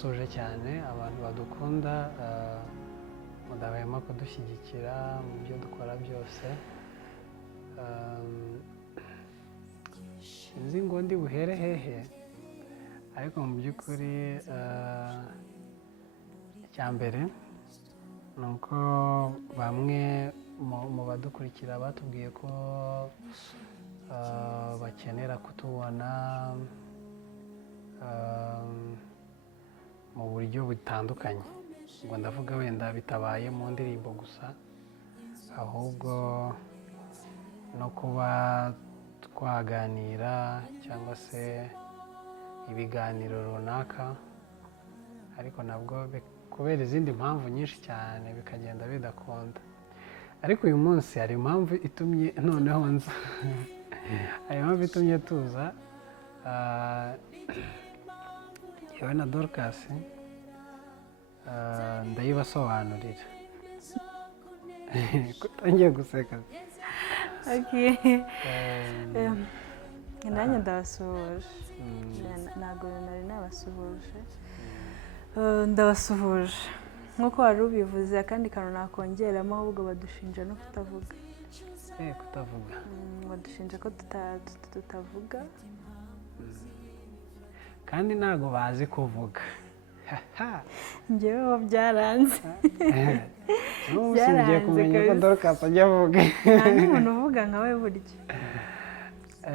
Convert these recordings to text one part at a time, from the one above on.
ndabasuje cyane abantu badukunda mudahwema kudushyigikira mu byo dukora byose. Sinzi ngo ndi buhere hehe, ariko mu by'ukuri icya mbere ni uko bamwe mu badukurikira batubwiye ko bakenera kutubona mu buryo butandukanye, ngo ndavuga wenda bitabaye mu ndirimbo gusa, ahubwo no kuba twaganira cyangwa se ibiganiro runaka, ariko nabwo kubera izindi mpamvu nyinshi cyane bikagenda bidakunda. Ariko uyu munsi hari impamvu itumye noneho nza hari impamvu itumye tuza. Yewe na Dorcas ndayibasobanurira. Kutangiye guseka. Nanjye ndabasuhuje, ntabwo nari nabasuhuje, ndabasuhuje nk'uko wari ubivuze. Akandi kantu nakongeramo, ahubwo badushinja no kutavuga. Kutavuga badushinja ko tutavuga, kandi ntabwo bazi kuvuga. njyewe ho byaranze. Ngiye kumenya ko Dorcas ajya avuga. Nta n'umuntu uvuga nkawe burya,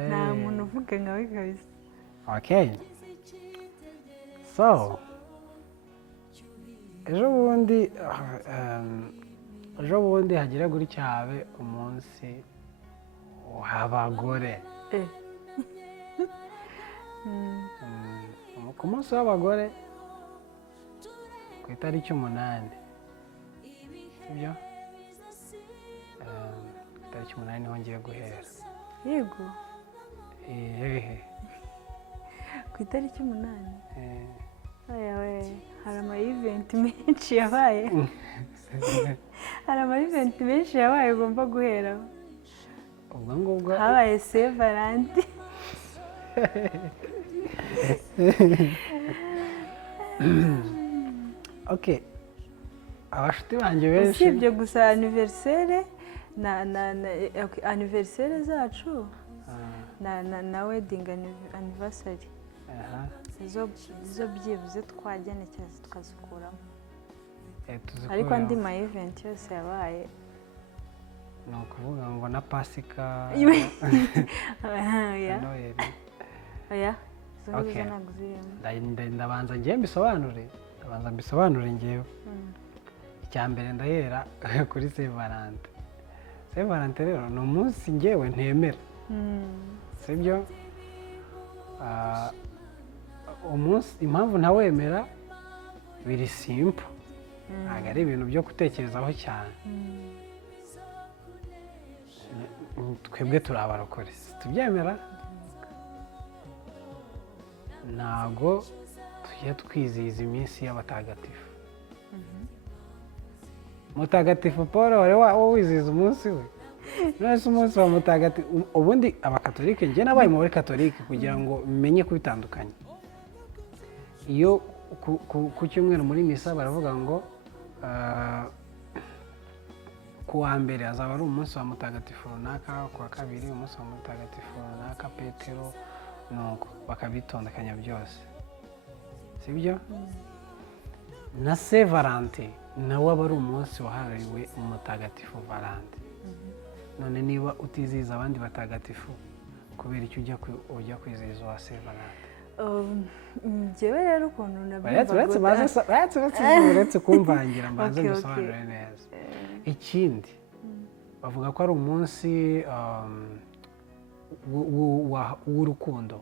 nta muntu uvuga nkawe kabisa. Okay, so ejo bundi hagira gutya habe umunsi w'abagore. Ku munsi w'abagore ku itariki 8, sibyo? Ku itariki 8 niho ngiye guhera. Yego, ku itariki 8. Hari ama-event menshi yabaye. Hari ama-event menshi yabaye ugomba guheraho. Ubwo ngubwo habaye Saint Valentin. Okay, abashuti banjye benshi, usibye gusa anniversaire anniversaire zacu na wedding anniversary, izo byibuze twagenekeza tukazikuramo. Ariko andi ma event yose yabaye, ni ukuvuga ngo na Pasika, ndabanza ngiye mbisobanure ngewe. Icya mbere ndahera kuri Saint Valentin. Saint Valentin rero ni umunsi ngewe ntemera, sibyo? Umunsi impamvu ntawemera biri simple, ntabwo ari ibintu byo gutekerezaho cyane. Twebwe turi abarokore, tubyemera. Ntabwo tujya twizihiza iminsi y'abatagatifu. Mutagatifu Paul wari wizihiza umunsi we? None umunsi wa mutagatifu, ubundi abakatolike, njye nabaye muri katolike kugira ngo menye ko bitandukanye. Iyo ku cyumweru muri misa baravuga ngo ku wa mbere azaba ari umunsi wa mutagatifu runaka, ku wa kabiri umunsi wa mutagatifu runaka Petero, nuko bakabitondekanya byose, sibyo? Na Saint Valentin nawe aba ari umunsi wahariwe umutagatifu Valentin. None niba utizihiza abandi batagatifu, kubera icyo ujya kwizihiza uwa Saint Valentin? Njyewe rero ukuntu nabyumva, uretse kumvangira mbanze gusobanurire neza. Ikindi bavuga ko ari umunsi w'urukundo,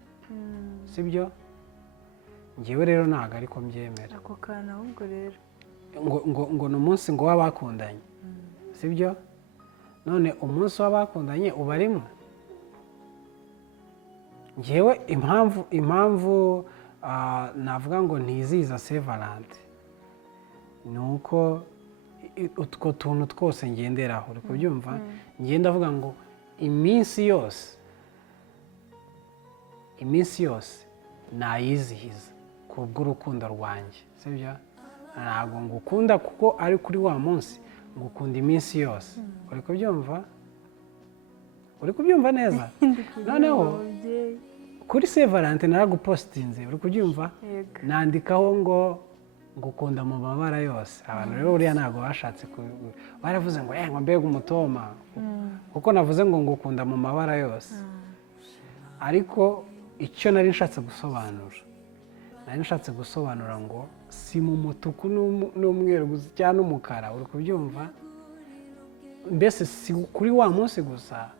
sibyo? Njyewe rero ntabwo ariko mbyemera. ako kantu ahubwo rero ngo ni umunsi ngo w'abakundanye, sibyo? None umunsi w'abakundanye uba rimwe. Njyewe impamvu navuga ngo ntizihiza Saint Valentin ni uko utwo tuntu twose ngenderaho, uri kubyumva? Ngenda avuga ngo iminsi yose nayizihiza kubw'urukundo rwanjye, sibyo ntabwo ngukunda kuko ari kuri wa munsi ngukunda iminsi yose uri kubyumva neza noneho kuri Saint Valentin naragupositinze uri kubyumva nandikaho ngo ngukunda mu mabara yose abantu rero buriya ntabwo bashatse baravuze ngo ngo mbega umutoma kuko navuze ngo ngukunda mu mabara yose ariko icyo nari nshatse gusobanura ngo si mu mutuku n'umweru gusa cyangwa n'umukara uri kubyumva mbese si kuri wa munsi gusa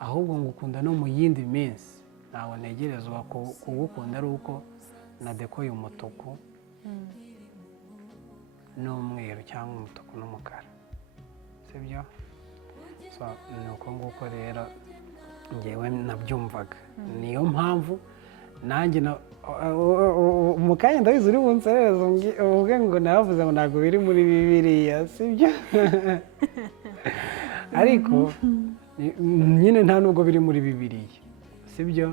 ahubwo ngukunda no mu yindi minsi ntabwo ntegerezwa kugukunda ari uko nadekoye umutuku n'umweru cyangwa umutuku n'umukara sibyo ni uko nguko rero ngewe nabyumvaga niyo mpamvu nanjye mu kanya ndabizi uri bunserereza uvuge ngo navuze ngo ntabwo biri muri bibiliya sibyo ariko nyine nta nubwo biri muri bibiliya sibyo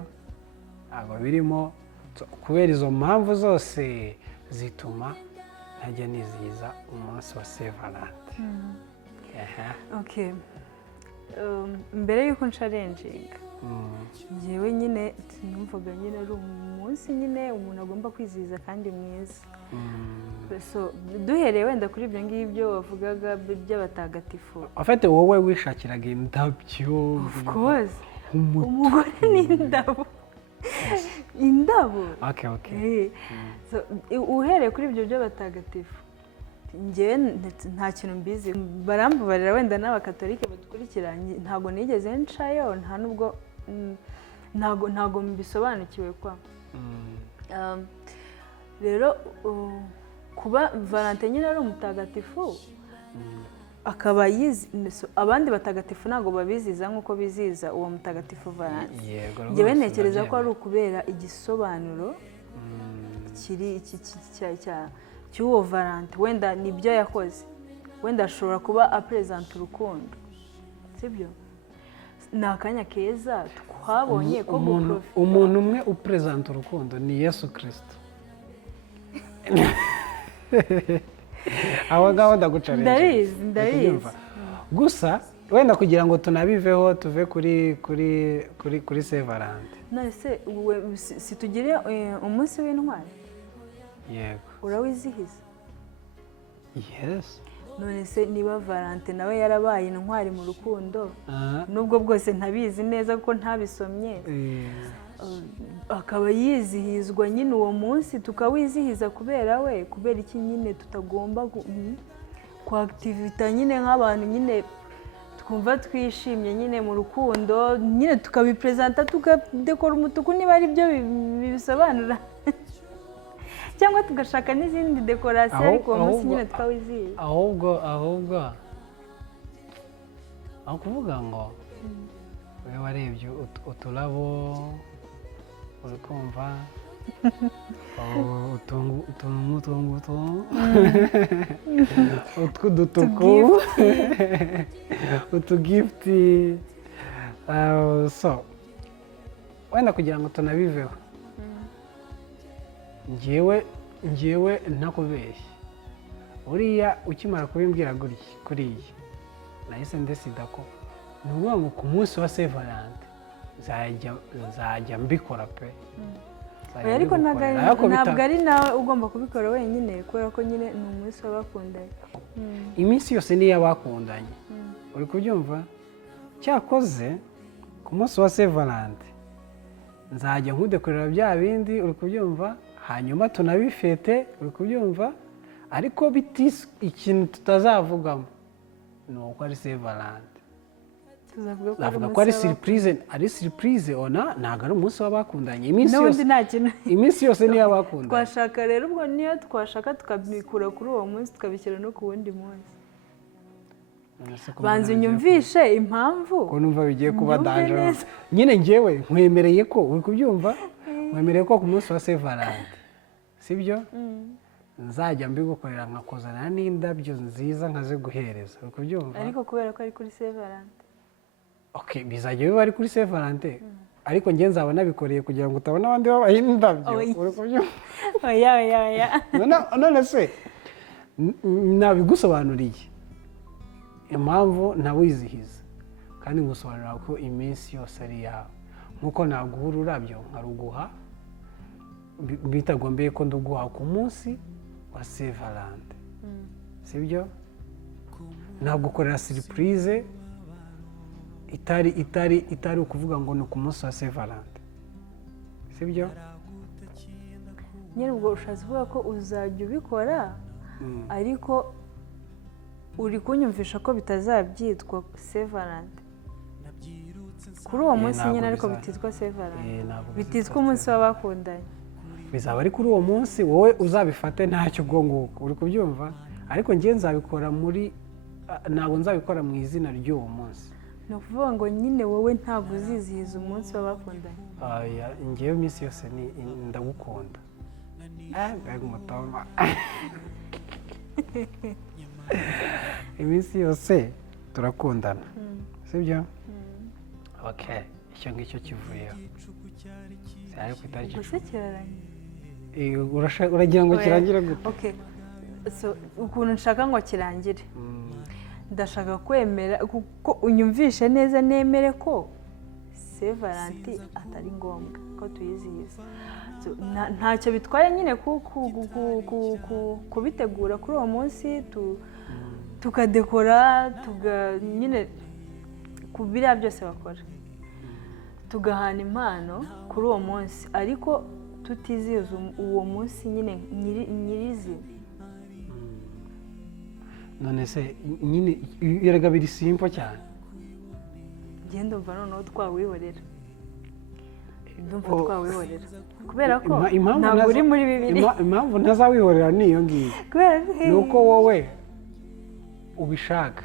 ntabwo birimo kubera izo mpamvu zose zituma ntajya nizihiza umunsi wa Saint Valentin mbere y'uko nsharenjinga ngewe nyine numvaga nyine ari umunsi nyine umuntu agomba kwizihiza kandi mwiza duhereye wenda kuri ibyo ngibyo wavugaga by'abatagatifu afite wowe wishakiraga indabyo umugore ni indabo uhereye kuri ibyo by'abatagatifu ngewe nta kintu mbizi barambabarira wenda n'abakatolike badukurikiranye ntabwo nigeze ncayo nta nubwo ntabwo mbisobanukiwe kwa rero kuba Valentin nyine ari umutagatifu akaba abandi batagatifu ntabwo babiziza nk'uko biziza uwo mutagatifu Valentin ngewe ntekereza ko ari ukubera igisobanuro kiri cy'uwo Valentin wenda nibyo yakoze wenda ashobora kuba apresenta urukundo sibyo ni akanya keza twabonye ko umuntu umwe upresenta urukundo ni Yesu Kristo aho ngaho ndagucarenje ndabizi gusa wenda kugira ngo tunabiveho tuve kuri Saint Valentin none se situgire umunsi w'intwari yego urawizihiza yes none se niba Valentin nawe yarabaye intwari mu rukundo nubwo bwose ntabizi neza kuko ntabisomye akaba yizihizwa nyine uwo munsi tukawizihiza kubera iki nyine tutagomba kwakitivita nyine nk'abantu nyine twumva twishimye nyine mu rukundo nyine tukabipresenta tukadekora umutuku niba ari byo bibisobanura cyangwa tugashaka n'izindi dekorasiyo ariko uwo munsi nyine twawizihiza ahubwo aho kuvuga ngo wowe warebye uturabo uri kumva utuntu utw'udutuku utugifuti wenda kugira ngo tunabiveho ngewe ntakubeshye uriya ukimara kubimbwira kuriya nahise ndesida ko ni ukuvuga ngo ku munsi wa Saint Valentin nzajya mbikora pe ariko ntabwo ari nawe ugomba kubikora wenyine kubera ko nyine ni umunsi w'abakundanye iminsi yose niyo abakundanye uri kubyumva cyakoze ku munsi wa Saint Valentin nzajya nkudekorera bya bindi uri kubyumva hanyuma tunabifete uri kubyumva ariko ikintu tutazavugamo ni uko ari Saint Valentin tuzavuga ko ari surprise ona ntabwo ari umunsi w'abakundanye iminsi yose niyo abakundanye twashaka rero ubwo niyo twashaka tukabikura kuri uwo munsi tukabishyira no ku wundi munsi banza unyumvishe impamvu ko numva bigiye kuba danje nyine ngewe nkwemereye ko uri kubyumva nkwemereye ko ku munsi wa Saint Valentin sibyo nzajya mbigukorera nkakuzanira n'indabyo nziza nkaziguhereza uri kubyumva ariko kubera ko ari kuri Saint Valentin bizajya biba ari kuri Saint Valentin ariko njye nzaba nabikoreye kugira ngo utabona abandi babaha indabyo uri kubyumva oya none se nabigusobanuriye impamvu ntawizihiza kandi ngusobanurira ko iminsi yose ari yawe nk'uko naguha ururabyo nkaruguha bitagombeye ko nduguha ku munsi wa Saint Valentin sibyo nagukorera surprise itari ukuvuga ngo ni ku munsi wa Saint Valentin sibyo nyine ubwo ushatse kuvuga ko uzajya ubikora ariko uri kunyumvisha ko bitazabyitwa Saint Valentin kuri uwo munsi nyine ariko bititwa Saint Valentin bititwa umunsi w'abakundanye bizaba ari kuri uwo munsi wowe uzabifate ntacyo ubwo nguko uri kubyumva ariko njye nzabikora ntabwo nzabikora mu izina ry'uwo munsi ni ukuvuga ngo nyine wowe ntabwo uzizihiza umunsi w'abakundanye ngewe iminsi yose ndagukunda mbega umutoma iminsi yose turakundana sibyo okay icyo ngicyo kivuyeho ari ku itariki gusa kirarangiye uragira ngo kirangire gute ukuntu nshaka ngo kirangire ndashaka kwemera kuko unyumvishe neza nemere ko Saint Valentin atari ngombwa ko tuyizihiza ntacyo bitwaye nyine kubitegura kuri uwo munsi tukadekora nyine ku biriya byose bakora tugahana impano kuri uwo munsi ariko tutizihiza uwo munsi nyine nyirizina none se nyine biraga biri simple cyane ngenda umva noneho twawihorera kubera ko ntabwo uri muri bibiri impamvu ntazawihorera ni iyo ngiyo ni uko wowe ubishaka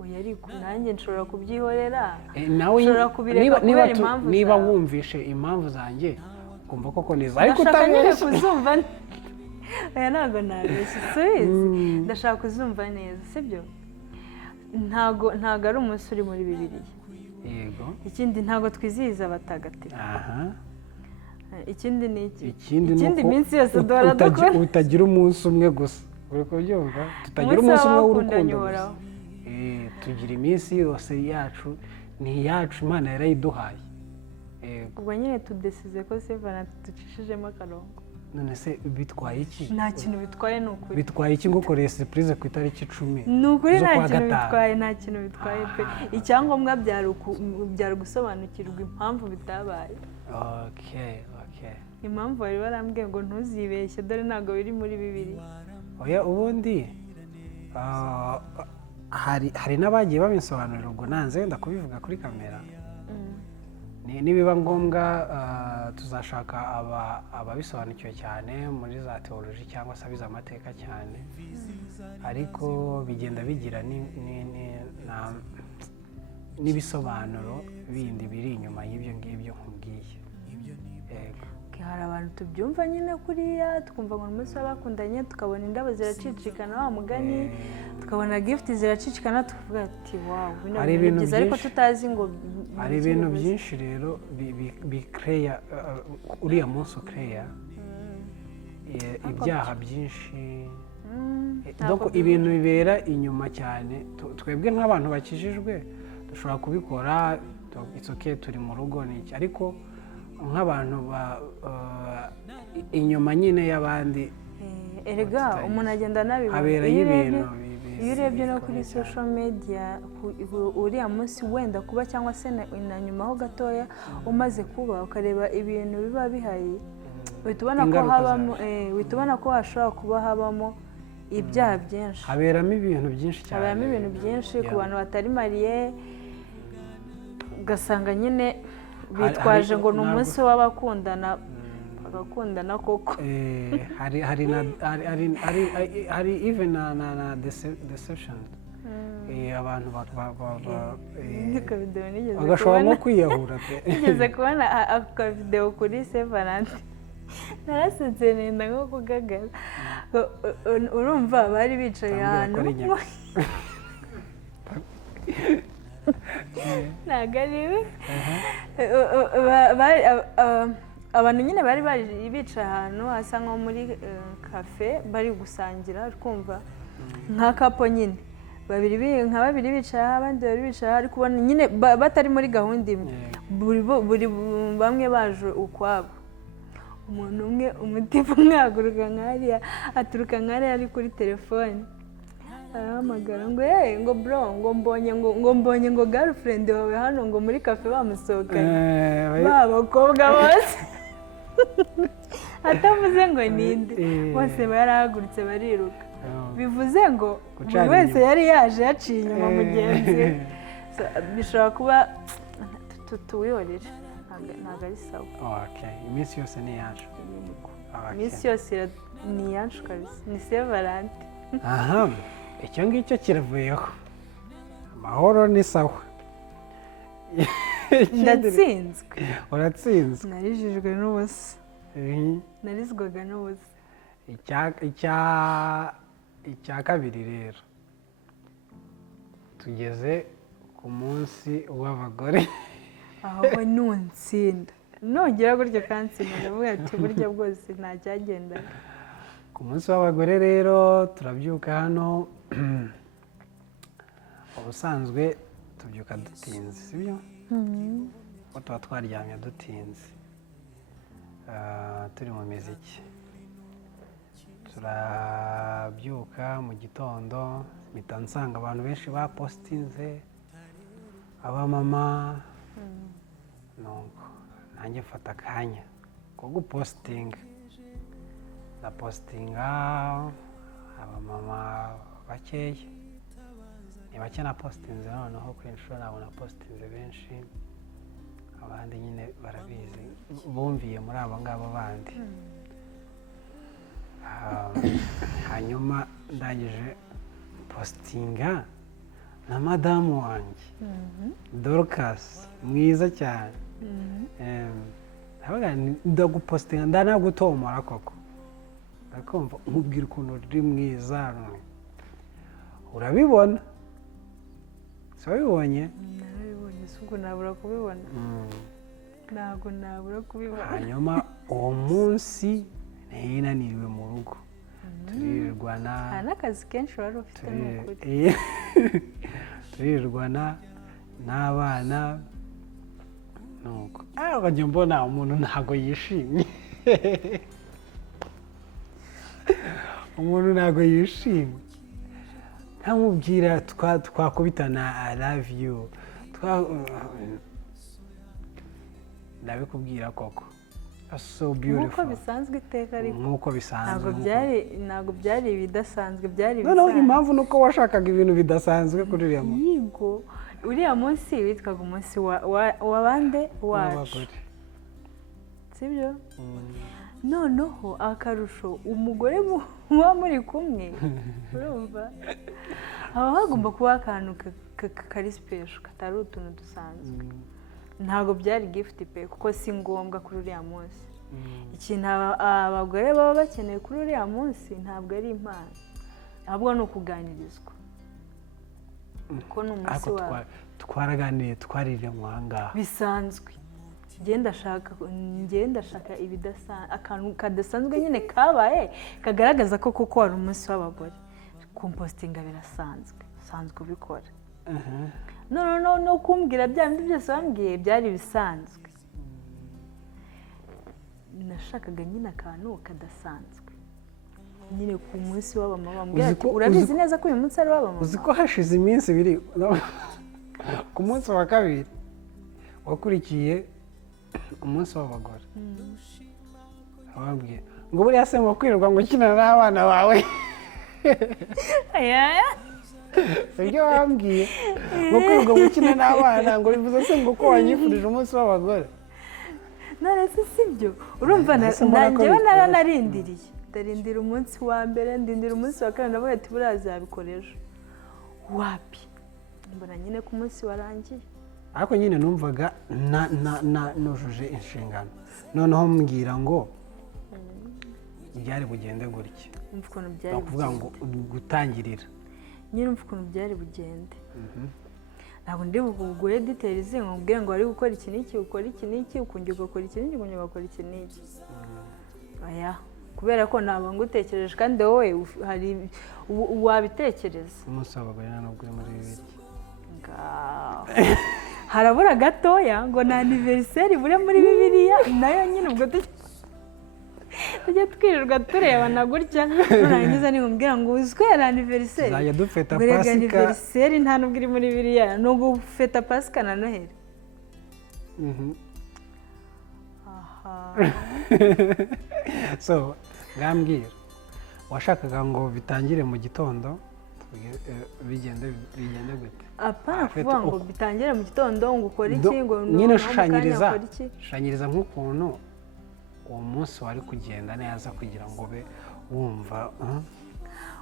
oya ariko nanjye nshobora kubyihorera nshobora kubireka kubera impamvu niba wumvishe impamvu zanjye ukumva koko neza ariko utabeshya kuzumva aya ntabwo nabeshya subizi ndashaka kuzumva neza sibyo ntabwo ari umunsi uri muri Bibiliya yego ikindi ntabwo twizihiza abatagatifu ikindi ni iki ikindi iminsi yose duhora dukora utagira umunsi umwe gusa uri kubyumva tutagira umunsi umwe w'urukundo gusa tugira iminsi yose yacu ni iyacu Imana yarayiduhaye ubwo nyine tudesize ko Saint Valentin ducishijemo akarongo none se bitwaye iki nta kintu bitwaye ni ukuri bitwaye iki ngukoreye surprise ku itariki 10 ni ukuri nta kintu bitwaye pe icyangombwa byari gusobanukirwa impamvu bitabaye okay impamvu bari barambwiye ngo ntuzibeshye dore ntabwo biri muri Bibiliya oya ubundi hari n'abagiye babisobanurira ubwo nanze wenda kubivuga kuri kamera nibiba ngombwa tuzashaka ababisobanukiwe cyane muri za teoloji cyangwa se abize amateka cyane ariko bigenda bigira n'ibisobanuro bindi biri inyuma y'ibyo ngibyo nkubwiye hari abantu tubyumva nyine kuriya tukumva ngo umunsi w'abakundanye tukabona indabo ziracicikana wa mugani tukabona gift ziracicikana tukavuga ati wawu bino bintu byiza ariko tutazi ngo hari ibintu byinshi rero bikeya uriya munsi ukeya ibyaha byinshi ibintu bibera inyuma cyane twebwe nk'abantu bakijijwe dushobora kubikora itsoke turi mu rugo n'iki ariko nk'abantu inyuma nyine y'abandi erega umuntu agenda anabibona haberayo ibintu iyo urebye no kuri social media uriya munsi wenda kuba cyangwa se na nyuma ho gatoya umaze kuba ukareba ibintu biba bihari uhita ubona ko hashobora kuba habamo ibyaha byinshi haberamo ibintu byinshi cyane haberamo ibintu byinshi ku bantu batari mariye ugasanga nyine bitwaje ngo ni umunsi w'abakundana bagakundana koko hari even na deception abantu bagashobora nko kwiyahura nigeze kubona akavidewo kuri Saint Valentin narasetse nenda nko kugagara urumva bari bicaye ahantu ntabwo ari we abantu nyine bari bicaye ahantu hasa nko muri kafe bari gusangira kumva nka kapo nyine nka babiri bicaye aha abandi babiri bicaye aha ariko ubona nyine batari muri gahunda imwe buri bamwe baje ukwabo umuntu umwe umutima umwe ahaguruka nk'ariya aturuka nk'ariya ari kuri telefone arahamagara ngo ngo bro ngo mbonye ngo girlfriend wawe hano ngo muri kafe bamusohokanye b'abakobwa bose atavuze ngo ninde bose barahagurutse bariruka bivuze ngo buri wese yari yaje yaciye inyuma mugenzi we bishobora kuba tuwihorere ntabwo ari sawa iminsi yose ni iyacu iminsi yose ni iyacu kabisa ni sevarante aha icyo ngicyo kiravuyeho amahoro ni sawa ndatsinzwe uratsinzwe narijijwe n'ubusa narizwaga n'ubusa icya kabiri rero tugeze ku munsi w'abagore aho nutsinda nongera gutyo kansinda ndavuga ati burya bwose ntacyagendaga ku munsi w'abagore rero turabyuka hano ubusanzwe tubyuka dutinze sibyo kuko tuba twaryamye dutinze turi mu miziki turabyuka mu gitondo mpita nsanga abantu benshi bapositinze abamama nuko nanjye mfata akanya ko gupositinga ndapositinga abamama bakeya ni bake napositinze noneho kuri inshuro nabona positinze benshi abandi nyine barabizi bumviye muri abo ngabo bandi hanyuma ndangije positinga na madamu wanjye Dorcas mwiza cyane ndagupositinga ndanagutomora koko ndakumva nkubwira ukuntu uri mwiza urabibona si wabibonye narabibonye si ubwo nabura kubibona ntabwo nabura kubibona hanyuma uwo munsi ntinaniriwe mu rugo turirwana nta n'akazi kenshi wari ufite n'ukuri turirwana n'abana nuko nkajya mbona umuntu ntabwo yishimye umuntu ntabwo yishimye ntamubwira twakubitana I love you ndabikubwira koko so beautiful nk'uko bisanzwe iteka ariko nk'uko bisanzwe ntabwo byari ibidasanzwe byari noneho impamvu ni uko washakaga ibintu bidasanzwe kuri uriya munsi yego uriya munsi witwaga umunsi wa bande wacu sibyo noneho akarusho umugore muba muri kumwe urumva haba hagomba kuba akantu kari sipesho katari utuntu dusanzwe ntabwo byari gifuti pe kuko si ngombwa kuri uriya munsi ikintu abagore baba bakeneye kuri uriya munsi ntabwo ari impano ahubwo ni ukuganirizwa kuko ni umunsi wabo twaraganiriye twarire mu ahangaha bisanzwe ngenda shaka akantu kadasanzwe nyine kabaye kagaragaza ko kuko wari umunsi w'abagore kumpositinga birasanzwe usanzwe ubikora no kumbwira bya bindi byose wambwiye byari bisanzwe nashakaga nyine akantu kadasanzwe nyine ku munsi w'abamama bambwira ati urabizi neza ko uyu munsi ari w'abamama uzi ko hashize iminsi ibiri ku munsi wa kabiri wakurikiye umunsi w'abagore ababwiye ngo buriya se ngo kwirirwa ngo ukinana n'abana bawe ibyo wambwiye ngo kwirirwa ngo ukine n'abana ngo bivuze se ngo ko wanyifurije umunsi w'abagore none se sibyo urumva nanjyewe naranarindiriye ndarindira umunsi wa mbere ndindira umunsi wa kabiri ndavuga ati buriya azabikora ejo wapi mbona nyine ko umunsi warangiye ariko nyine numvaga nujuje inshingano noneho mbwira ngo byari bugende gutya ni ukuvuga ngo gutangirira nyine umva ukuntu byari bugende ntabwo ndi buguhe details nkubwire ngo wari gukora iki n'iki ukora iki n'iki ukongera ugakora iki n'iki ukongera ugakora iki n'iki oya kubera ko ntabwo ngutekereje kandi wowe hari wabitekereza umunsi w'abagore ntabwo uri muri bibiri harabura gatoya ngo ni anniversaire bure muri bibiliya nayo nyine ubwo tujya twirirwa turebana gutya nurangiza nikubwira ngo uzwe yari anniversaire tuzajya dufeta pasika anniversaire nta nubwo iri muri bibiliya no gufeta pasika na noheli so ngambwira washakaga ngo bitangire mu gitondo bigende gute apana kuvuga ngo bitangire mu gitondo ngo ukore iki ngo nyine shushanyiriza nk'ukuntu uwo munsi wari kugenda neza kugira ngo ube wumva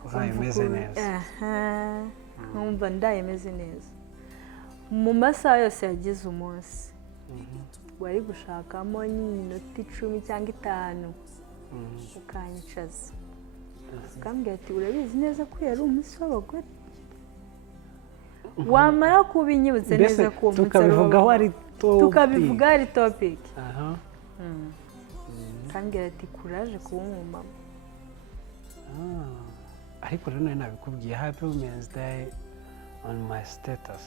uzaye umeze neza nkumva ndaye meze neza mu masaha yose yagize umunsi wari gushakamo n'iminota 10 cyangwa 5 ukanyicaza ukambwira ati urabizi neza ko yari umunsi w'abagore wamara kubinyibutse neza ko uwo munsi tukabivuga ari topic ukambwira ati kuraje kuba umumama ariko rero nabikubwiye happy women's day on my status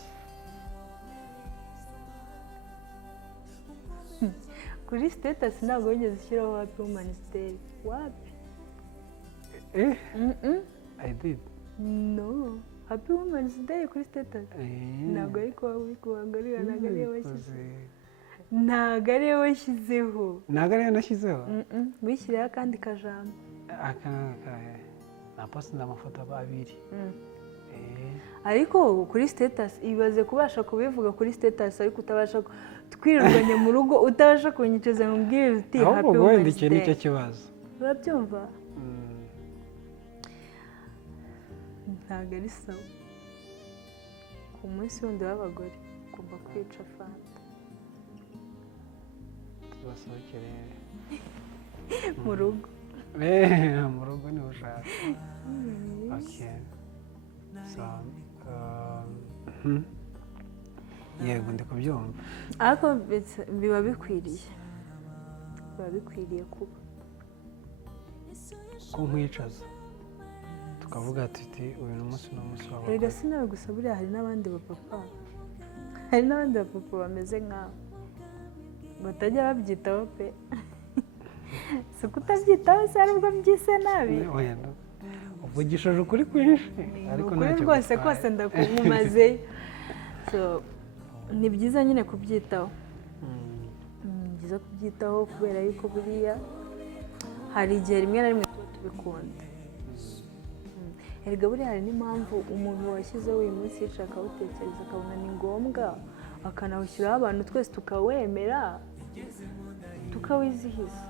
kuri status ntabwo wigeze ushyiraho happy women's day wapi I did no happy women's day kuri status ntabwo ariko wabikubangarira ntabwo ariyo washyizeho ntabwo ariyo washyizeho ntabwo ariyo nashyizeho wishyiriyeho akandi kajambo napostinze amafoto abiri ariko kuri status ibaze kubasha kubivuga kuri status ariko utabasha twirirwanye mu rugo utabasha kunyicaza ngo mbwire uti happy women's day ahubwo icyo nicyo kibazo urabyumva ntabwo ari sawa ku munsi wundi w'abagore ugomba kwica fanta tubasohokere mu rugo mu rugo niho ushaka okay so yego ndi kubyumva ariko biba bikwiriye kuba ko nkwicaza tukavuga tuti uyu munsi ni umunsi w'abagore erega sinawe gusa buriya hari n'abandi bapapa bameze nk'abo batajya babyitaho pe si kutabyitaho se ari ubwo byise nabi uvugishaje ukuri kwinshi ariko ntacyo rwose kose ndakumazeyo ni byiza nyine kubyitaho ni byiza kubyitaho kubera yuko buriya hari igihe rimwe na rimwe tuba tubikunda erega buriya hari n'impamvu umuntu washyizeho uyu munsi yicara akawutekereza akabona ni ngombwa akanawushyiraho abantu twese tukawemera tukawizihiza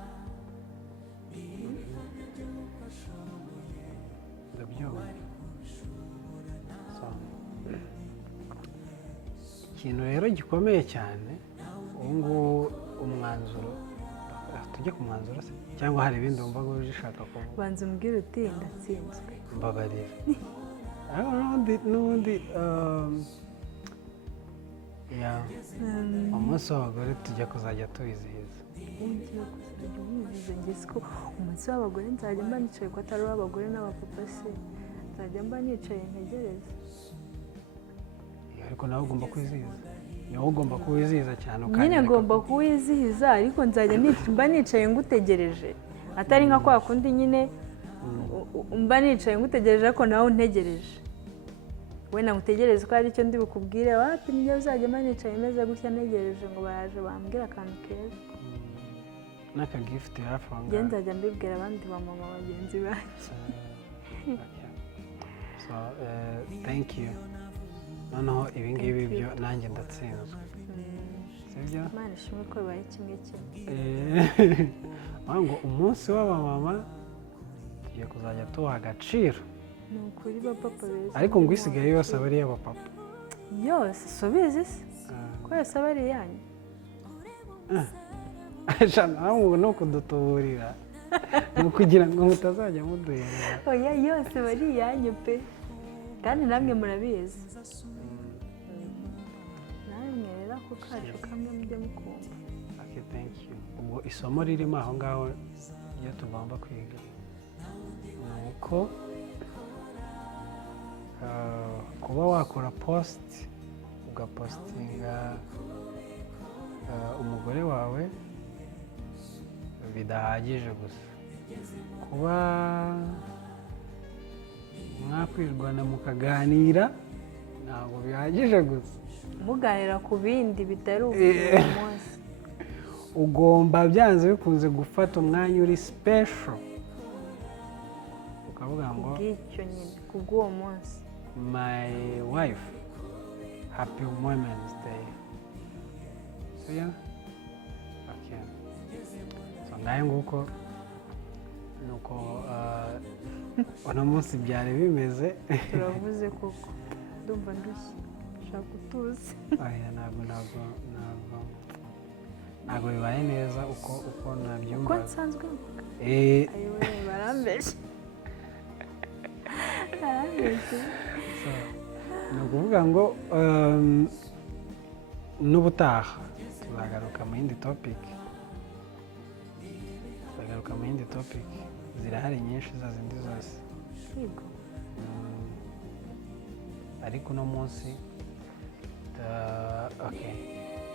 ikintu rero gikomeye cyane ubu ngubu umwanzuro tujye ku mwanzuro se cyangwa hari ibindi wumva ngo ushaka kuvuga banza umbwire uti ndatsinzwe mbabarira n'ubundi umunsi w'abagore tujya kuzajya tuwizihiza ngeze ko umunsi w'abagore nzajya mba nicaye ko atari uw'abagore n'abapapa se nzajya mba nicaye ntegereza ariko nawe ugomba kwizihiza niwe ugomba kuwizihiza cyane nyine ngomba kuwizihiza ariko nzajya mba nicaye ngutegereje atari nka kwa kundi nyine mba nicaye ngutegereje ariko nawe untegereje wenda ngutegereze ko hari icyo ndi bukubwire wapi nibyo uzajya mba nicaye meze gutya ntegereje ngo baraje bambwire akantu keza n'akagifite hafi aho ngaho nzajya mbibwira abandi bamama bagenzi banjye so thank you noneho ibingibi byo nanjye ndatsinzwe sibyo imana ishimwe ko bibaye kimwe ngo umunsi w'abamama tugiye kuzajya tuha agaciro ni ukuri bapapa beza ariko ngo isigaye yose aba ari iy'abapapa yose si ubizi se ko yose aba ari iyanyu nawe ni ukudutuburira ni ukugira ngo mutazajya muduherera oya yose aba ari iyanyu pe kandi namwe murabizi kacu kamwe mujye mukumva. Okay, thank you. Ubwo isomo ririmo aho ngaho iyo tugomba kwiga ni uko kuba wakora post ugapostinga umugore wawe bidahagije gusa, kuba mwakwirwana mukaganira ntabwo bihagije gusa, muganira ku bindi bitari uyu munsi. ugomba byanze bikunze gufata umwanya uri special ukavuga ngo bw'icyo nyine kubw'uwo munsi, my wife happy women's day. So yeah, okay, so ngayo nguko nuko uno munsi byari bimeze. turavuze koko ndumva ndushye nshaka gutuza. Oya, ntabwo bibaye neza uko nabyumva, uko nsanzwe mvuga. Ayiwe barambeshye. ni ukuvuga ngo n'ubutaha tuzagaruka mu yindi topic, zirahari nyinshi za zindi zose, ariko uno munsi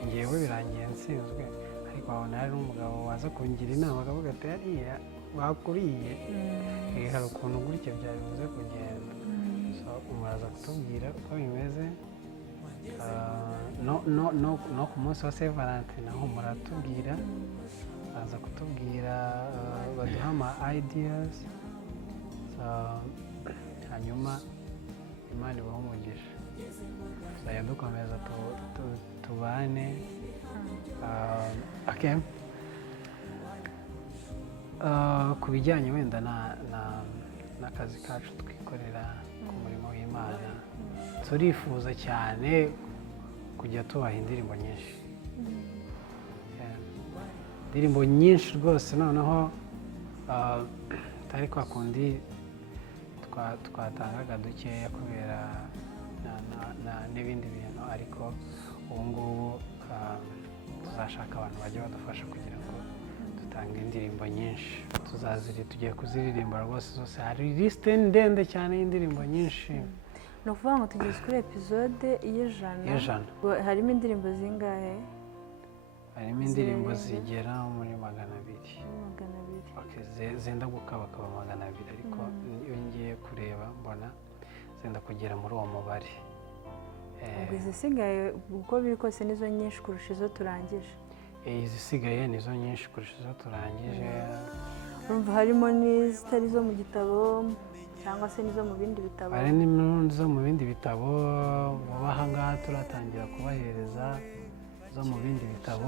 ngewe birangiye nsinzwe, ariko wabona hari n'umugabo waza kungira inama akavuga ati hariya bakuriye, hari ukuntu gutya byari buze kugenda. Muraza kutubwira uko bimeze, no ku munsi wa Saint Valentin naho muratubwira, baza kutubwira baduha ama ideas, hanyuma Imana ibahe umugisha, tuzajya dukomeza tubane. Okay, ku bijyanye wenda n'akazi kacu twikorera ku murimo w'Imana, turifuza cyane kujya tubaha indirimbo nyinshi, indirimbo nyinshi rwose, noneho atari kwa kundi twatangaga dukeya kubera n'ibindi bintu, ariko ubu ngubu tuzashaka abantu bajya badufasha kugira ngo dutange indirimbo nyinshi, tugiye kuziririmba rwose zose, hari lisite ndende cyane y'indirimbo nyinshi. ni ukuvuga ngo tugeze kuri episode y'ijana. Harimo indirimbo zingahe? Harimo indirimbo zigera muri 200. Zenda gukabakaba 200, ariko iyo ngiye kureba mbona zenda kugera muri uwo mubare. Ubwo izisigaye uko biri kose nizo nyinshi kurusha izo turangije. Izisigaye nizo nyinshi kurusha izo turangije. Urumva harimo n'izitari zo mu gitabo cyangwa se nizo mu bindi bitabo? Hari n'izo mu bindi bitabo, vuba aha ngaha turatangira kubahereza zo mu bindi bitabo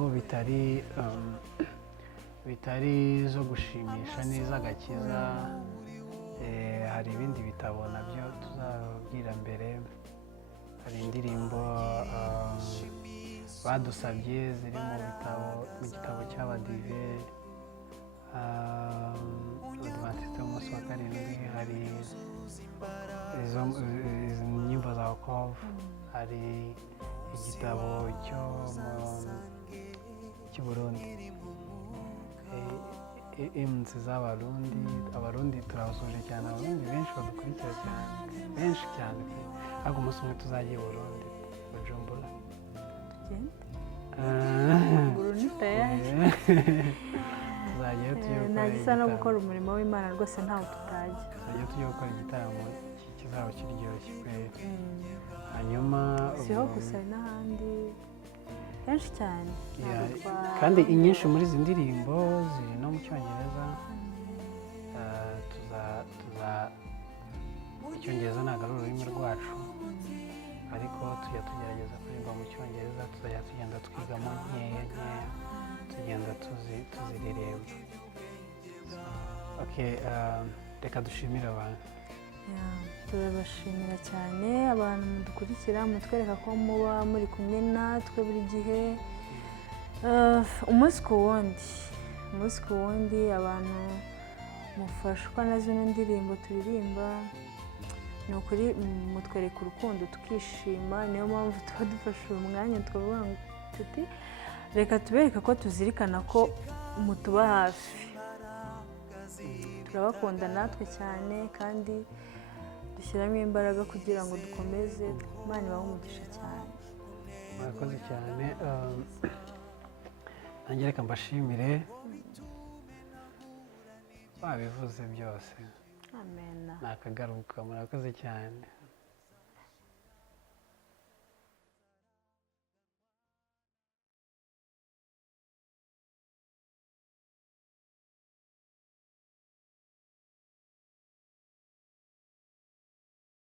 bitari zo gushimisha n'iz'agakiza. Hari ibindi bitabo nabyo tuzababwira mbere, hari indirimbo badusabye ziri mu gitabo cy'abadive, Adventiste umunsi wa karindwi, hari izi nyimbo za wokovu, hari igitabo cy'u Burundi, impunzi z'abarundi turabasuje cyane, abarundi benshi badukurikira cyane, benshi cyane, ariko umunsi umwe tuzagiye i Burundi, Bujumbura. Tuzajyayo tujya gukora igisa no gukora umurimo w'Imana rwose ntawe tutajya. Tuzajya tujya gukora igitaramo kizaba kiryoshye kweri. Hanyuma siho gusa n'ahandi henshi cyane, kandi inyinshi muri izi ndirimbo ziri no mu Cyongereza. Icyongereza ntabwo ari ururimi rwacu, ariko tujya tugerageza kuririmba mu Cyongereza, tuzajya tugenda twigamo nkeya tugenda tuziririmba. Reka dushimire abantu. Turabashimira cyane abantu mudukurikira, mutwereka ko muba muri kumwe natwe buri gihe, umunsi ku wundi abantu mufashwa na zino ndirimbo turirimba. Ni ukuri mutwereka urukundo tukishima, niyo mpamvu tuba dufashe uyu mwanya tukavuga ngo inshuti reka tubereke ko tuzirikana ko mutuba hafi turabakunda natwe cyane kandi dushyiramo imbaraga kugira ngo dukomeze Imana ibahe umugisha cyane murakoze cyane nanjye reka mbashimire babivuze byose amen nakagaruka murakoze cyane